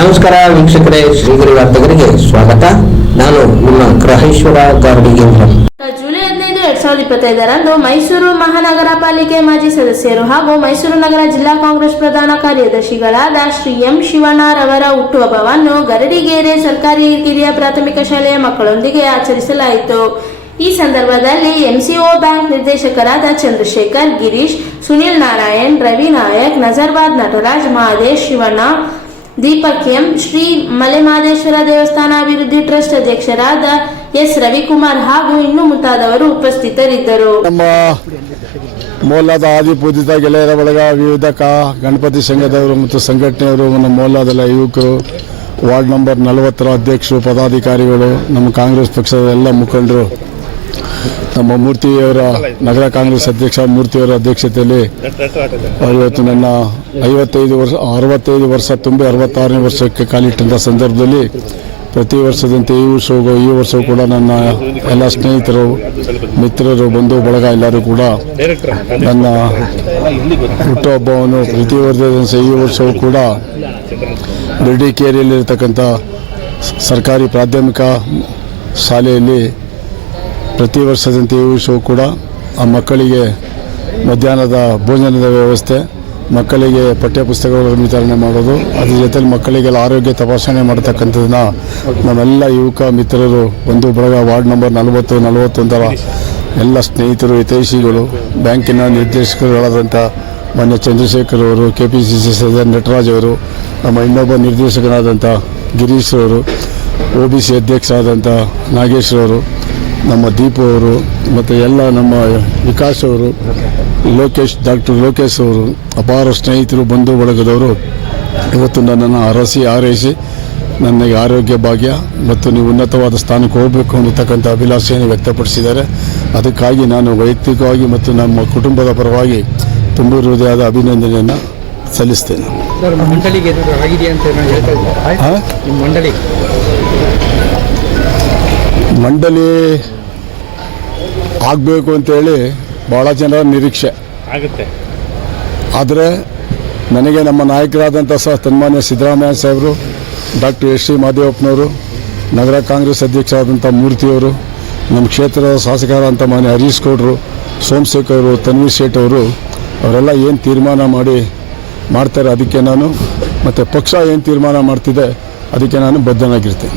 ನಮಸ್ಕಾರ ವೀಕ್ಷಕರೇ, ಶ್ರೀಗಿರಿ ವಾರ್ತೆಗರಿಗೆ ಸ್ವಾಗತ. ನಾನು ನಿಮ್ಮ ಗ್ರಹೇಶ್ವರ ಗಾರ್ಡಿಗೇಂದ್ರ ಜುಲೈ ಹದಿನೈದು ಎರಡ್ ಸಾವಿರದ ಇಪ್ಪತ್ತೈದರಂದು ಮೈಸೂರು ಮಹಾನಗರ ಪಾಲಿಕೆ ಮಾಜಿ ಸದಸ್ಯರು ಹಾಗೂ ಮೈಸೂರು ನಗರ ಜಿಲ್ಲಾ ಕಾಂಗ್ರೆಸ್ ಪ್ರಧಾನ ಕಾರ್ಯದರ್ಶಿಗಳಾದ ಶ್ರೀ ಎಂ ಶಿವಣ್ಣರವರ ಹುಟ್ಟುಹಬ್ಬವನ್ನು ಗರಡಿಗೆರೆ ಸರ್ಕಾರಿ ಕಿರಿಯ ಪ್ರಾಥಮಿಕ ಶಾಲೆಯ ಮಕ್ಕಳೊಂದಿಗೆ ಆಚರಿಸಲಾಯಿತು. ಈ ಸಂದರ್ಭದಲ್ಲಿ ಎಂಸಿಒ ಬ್ಯಾಂಕ್ ನಿರ್ದೇಶಕರಾದ ಚಂದ್ರಶೇಖರ್, ಗಿರೀಶ್, ಸುನಿಲ್ ನಾರಾಯಣ್, ರವಿ ನಾಯಕ್ ನಜರ್ಬಾದ್ ನಟರಾಜ್, ಮಹದೇಶ್, ಶಿವಣ್ಣ ದೀಪಕ್ ಎಂ ಶ್ರೀ ಮಲೆಮಾದೇಶ್ವರ ದೇವಸ್ಥಾನ ಅಭಿವೃದ್ಧಿ ಟ್ರಸ್ಟ್ ಅಧ್ಯಕ್ಷರಾದ ಎಸ್ ರವಿಕುಮಾರ್ ಹಾಗೂ ಇನ್ನು ಮುಂತಾದವರು ಉಪಸ್ಥಿತರಿದ್ದರು. ನಮ್ಮ ಮೋಲಾದ ಆದಿಪೂಜಿತ ಗೆಳೆಯರ ಬಳಗ ವಿವಿಧ ಗಣಪತಿ ಸಂಘದವರು ಮತ್ತು ಸಂಘಟನೆಯವರು, ನಮ್ಮ ಮೋಲಾದಲ್ಲ ಯುವಕರು, ವಾರ್ಡ್ ನಂಬರ್ ನಲವತ್ತರ ಅಧ್ಯಕ್ಷರು, ಪದಾಧಿಕಾರಿಗಳು, ನಮ್ಮ ಕಾಂಗ್ರೆಸ್ ಪಕ್ಷದ ಎಲ್ಲ ಮುಖಂಡರು ನಮ್ಮ ಮೂರ್ತಿಯವರ ನಗರ ಕಾಂಗ್ರೆಸ್ ಅಧ್ಯಕ್ಷ ಮೂರ್ತಿಯವರ ಅಧ್ಯಕ್ಷತೆಯಲ್ಲಿ ಇವತ್ತು ನನ್ನ ಐವತ್ತೈದು ವರ್ಷ, ಅರವತ್ತೈದು ವರ್ಷ ತುಂಬಿ ಅರವತ್ತಾರನೇ ವರ್ಷಕ್ಕೆ ಕಾಲಿಟ್ಟಂಥ ಸಂದರ್ಭದಲ್ಲಿ ಪ್ರತಿ ವರ್ಷದಂತೆ ಈ ವರ್ಷವೂ ಈ ವರ್ಷವೂ ಕೂಡ ನನ್ನ ಎಲ್ಲ ಸ್ನೇಹಿತರು, ಮಿತ್ರರು, ಬಂಧು, ಬಳಗ ಎಲ್ಲರೂ ಕೂಡ ನನ್ನ ಹುಟ್ಟುಹಬ್ಬವನ್ನು ಪ್ರತಿ ವರ್ಷದಂತೆ ಈ ವರ್ಷವೂ ಕೂಡ ಬಿರ್ಡಿಕೇರಿಯಲ್ಲಿರ್ತಕ್ಕಂಥ ಸರ್ಕಾರಿ ಪ್ರಾಥಮಿಕ ಶಾಲೆಯಲ್ಲಿ ಪ್ರತಿ ವರ್ಷದಂತೆ ಈ ಕೂಡ ಆ ಮಕ್ಕಳಿಗೆ ಮಧ್ಯಾಹ್ನದ ಭೋಜನದ ವ್ಯವಸ್ಥೆ, ಮಕ್ಕಳಿಗೆ ಪಠ್ಯಪುಸ್ತಕಗಳನ್ನು ವಿತರಣೆ ಮಾಡೋದು, ಅದ್ರ ಜೊತೆಲಿ ಮಕ್ಕಳಿಗೆಲ್ಲ ಆರೋಗ್ಯ ತಪಾಸಣೆ ಮಾಡ್ತಕ್ಕಂಥದ್ದನ್ನ ನಮ್ಮೆಲ್ಲ ಯುವಕ ಮಿತ್ರರು ಒಂದು ಬಳಗ, ವಾರ್ಡ್ ನಂಬರ್ ನಲವತ್ತು, ನಲವತ್ತೊಂದರ ಎಲ್ಲ ಸ್ನೇಹಿತರು, ಹಿತೈಷಿಗಳು, ಬ್ಯಾಂಕಿನ ನಿರ್ದೇಶಕರುಗಳಾದಂಥ ಮಾನ್ಯ ಚಂದ್ರಶೇಖರ್ ಅವರು ಕೆ ಪಿ ಸಿ ಸಿ ಸದಸ್ಯ ನಟರಾಜ್ ಅವರು, ನಮ್ಮ ಇನ್ನೊಬ್ಬ ನಿರ್ದೇಶಕನಾದಂಥ ಗಿರೀಶ್ ಅವರು ಒ ಬಿ ಸಿ ಅಧ್ಯಕ್ಷರಾದಂಥ ನಾಗೇಶ್ವರವರು ನಮ್ಮ ದೀಪ ಅವರು ಮತ್ತು ಎಲ್ಲ ನಮ್ಮ ವಿಕಾಸ್ ಅವರು ಲೋಕೇಶ್ ಡಾಕ್ಟರ್ ಲೋಕೇಶ್ ಅವರು ಅಪಾರ ಸ್ನೇಹಿತರು ಬಂಧು ಬಳಗದವರು ಇವತ್ತು ನನ್ನನ್ನು ಅರಸಿ ಆರೈಸಿ ನನಗೆ ಆರೋಗ್ಯ ಭಾಗ್ಯ ಮತ್ತು ನೀವು ಉನ್ನತವಾದ ಸ್ಥಾನಕ್ಕೆ ಹೋಗಬೇಕು ಅನ್ನತಕ್ಕಂಥ ಅಭಿಲಾಷೆಯನ್ನು ವ್ಯಕ್ತಪಡಿಸಿದ್ದಾರೆ. ಅದಕ್ಕಾಗಿ ನಾನು ವೈಯಕ್ತಿಕವಾಗಿ ಮತ್ತು ನಮ್ಮ ಕುಟುಂಬದ ಪರವಾಗಿ ತುಂಬ ಹೃದಯದ ಅಭಿನಂದನೆಯನ್ನು ಸಲ್ಲಿಸ್ತೇನೆ. ಸರ್ ಆಗಬೇಕು ಅಂತೇಳಿ ಭಾಳ ಜನರ ನಿರೀಕ್ಷೆ. ಆಗುತ್ತೆ. ಆದರೆ ನನಗೆ ನಮ್ಮ ನಾಯಕರಾದಂಥ ಸಹ ತನ್ಮಾನ್ಯ ಸಿದ್ದರಾಮಯ್ಯ ಸಾಹೇಬರು ಡಾಕ್ಟರ್ ಎಸ್ ಸಿ ಮಾದೇವಪ್ಪನವರು ನಗರ ಕಾಂಗ್ರೆಸ್ ಅಧ್ಯಕ್ಷರಾದಂಥ ಮೂರ್ತಿಯವರು ನಮ್ಮ ಕ್ಷೇತ್ರದ ಶಾಸಕರಾದಂಥ ಮಾನ್ಯ ಹರೀಶ್ ಗೌಡರು ಸೋಮಶೇಖರ್ ಅವರು ತನ್ವೀರ್ ಶೇಟ್ ಅವರು ಅವರೆಲ್ಲ ಏನು ತೀರ್ಮಾನ ಮಾಡಿ ಮಾಡ್ತಾರೆ ಅದಕ್ಕೆ ನಾನು ಮತ್ತು ಪಕ್ಷ ಏನು ತೀರ್ಮಾನ ಮಾಡ್ತಿದೆ ಅದಕ್ಕೆ ನಾನು ಬದ್ಧನಾಗಿರ್ತೇನೆ.